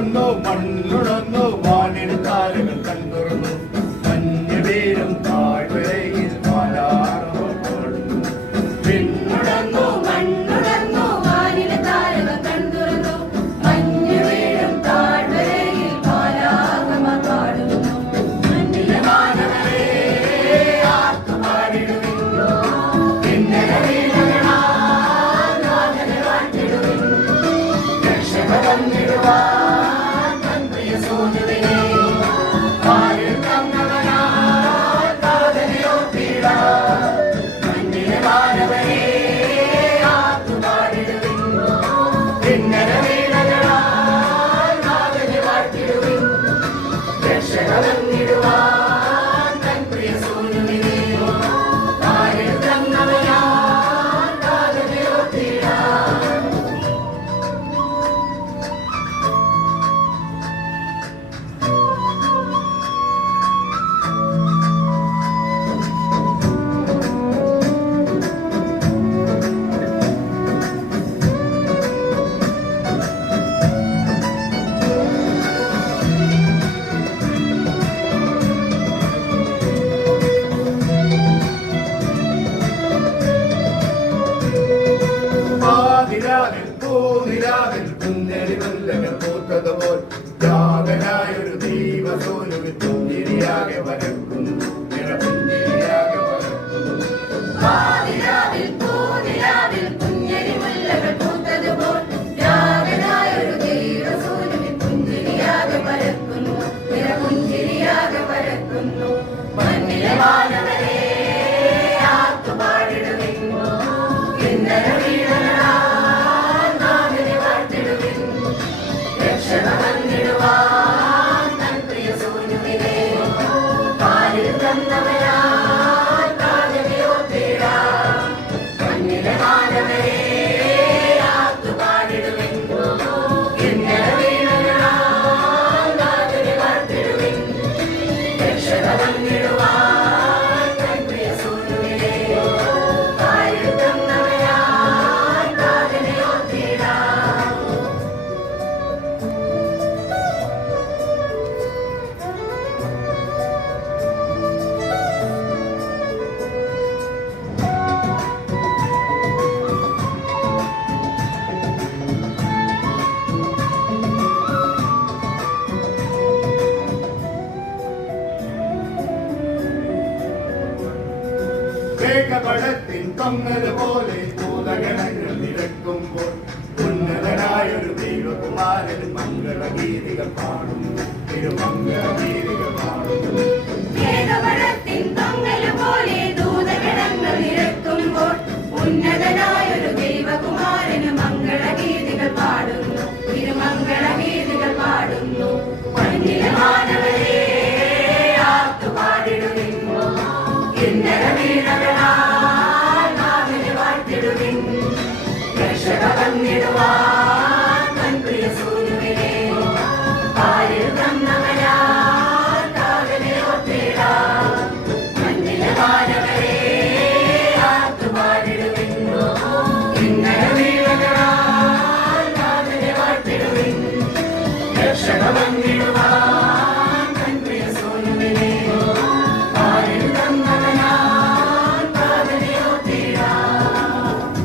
വിണ്ണുണർന്നു മണ്ണുണർന്നു വാനിൽ താരകൾ കണ്ടുറന്നു മഞ്ഞുവീരും താഴ്വരയിൽ പാലാറവർ പാടുന്നു. വിണ്ണുണർന്നു മണ്ണുണർന്നു വാനിൽ താരകൾ കണ്ടുറന്നു മഞ്ഞുവീരും താഴ്വരയിൽ പാലാറവർ പാടുന്നു. മണ്ണിലെ മാനവരേ ആർത്തുപാടിടുവിൻ, കിന്നര വീണകളാൽ നാഥനെ വാഴ്ത്തിടുവിൻ. രക്ഷക വന്നിടുവാൻ തൻ പ്രിയ സോദരനെ പാലിൽ തന്നവനായി നാഥനെ ഓർത്തിടാം. മണ്ണിലെ മാനവരേ ആർത്തുപാടിടുവിൻ, കിന്നര വീണകളാൽ നാഥനെ വാഴ്ത്തിടുവിൻ. രക്ഷക വന്നിടുവാൻ തൻ പ്രിയ സോദരനെ പാലിൽ തന്നവനായി നാഥനെ ഓർത്തിടാം. പാതിരാവിൽ പൂനിരാവിൽ കുഞ്ഞരി വല്ലകൾ പൂത്തതുപോൽ ജാതനായൊരു ദൈവസൂനുവിൽ പുഞ്ചിരിയാകെ വരക്കുന്നു, നിറപുഞ്ചിരിയാകെ വരക്കുന്നു. പാതിരാവിൽ പൂനിലാവിൽ കുഞ്ഞരി മുല്ലകൾ പൂത്തതുപോൽ രാഗനായൊരു ദൈവസൂര്യൻ പുഞ്ചിരിയാകെ പരക്കുന്നു, നിറപുഞ്ചിരിയാകെ പരക്കുന്നു. മണ്ണിലെ മാനവരേ ആർത്തുപാടിടുവിൻ, കിന്നര വീണകളാൽ നാഥനെ വാഴ്ത്തിടുവിൻ. രക്ഷക വന്നിടുവാൻ തൻ പ്രിയ സൂര്യനെ പാലിൽ തന്നവനായി നാഥനെ ഓർത്തിടാം. മണ്ണിലെ മാനവരേ ആർത്തുപാടിടുവിൻ, കിന്നര വീണകളാൽ നാഥനെ വാഴ്ത്തിടുവിൻ. രക്ഷക വന്നിടുവാൻ തൻ പ്രിയ സൂര്യനെ പാലിൽ തന്നവനായി നാഥനെ ഓർത്തിടാം. മേഘപടത്തിൻ തൊങ്ങല് പോലെ ഭൂതഗണങ്ങൾ നിരക്കുമ്പോൾ ഉന്നതനായൊരു ദൈവകുമാരൻ മംഗളഗീതികൾ പാടുന്നു, തിരുമംഗളഗീതികൾ പാടുന്നു. മേഘപടത്തിൻ തൊങ്ങല് പോലെ ദൂതഗണങ്ങൾ നിരത്തുമ്പോൾ ഉന്നതനായൊരു ദൈവകുമാരന് മംഗളഗീതികൾ പാടുന്നു, തിരുമംഗളഗീതികൾ പാടുന്നു. മണ്ണിലെ മാനവരേ